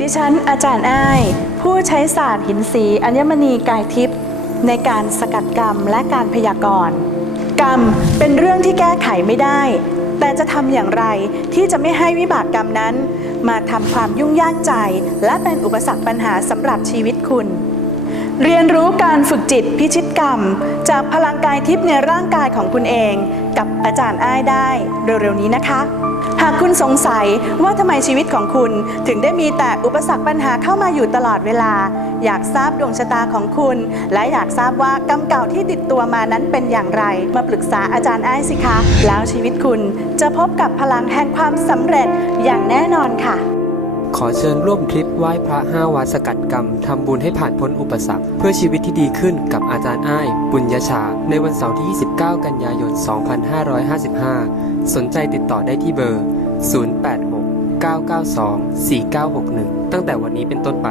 ดิฉันอาจารย์อ้าย ผู้ใช้ศาสตร์หินสีอัญมณีกายทิพย์ในการสกัดกรรมและการพยากรณ์ กรรมเป็นเรื่องที่แก้ไขไม่ได้ แต่จะทำอย่างไรที่จะไม่ให้วิบากกรรมนั้น มาทำความยุ่งยากใจ และเป็นอุปสรรคปัญหาสำหรับชีวิตคุณ เรียนรู้การฝึกจิตพิชิตกรรม จากพลังกายทิพย์ในร่างกายของคุณเอง กับอาจารย์อ้ายได้เร็วๆนี้นะคะ หากคุณสงสัยว่าทำไมชีวิตของคุณถึงได้มีแต่อุปสรรคปัญหาเข้ามาอยู่ตลอดเวลา อยากทราบดวงชะตาของคุณ และอยากทราบว่ากรรมเก่าที่ติดตัวมานั้นเป็นอย่างไร มาปรึกษาอาจารย์อ้ายสิคะ แล้วชีวิตคุณจะพบกับพลังแห่งความสำเร็จอย่างแน่นอนค่ะ ขอเชิญร่วมทริปไหว้พระห้าวัดสกัดกรรมทำบุญให้ผ่านพ้นอุปสรรค เพื่อชีวิตที่ดีขึ้นกับอาจารย์อ้ายปุญญชา ในวันเสาร์ที่ 29 กันยายน 2555 สนใจติดต่อได้ที่เบอร์ 086 992 4961 ตั้งแต่วันนี้เป็นต้นไป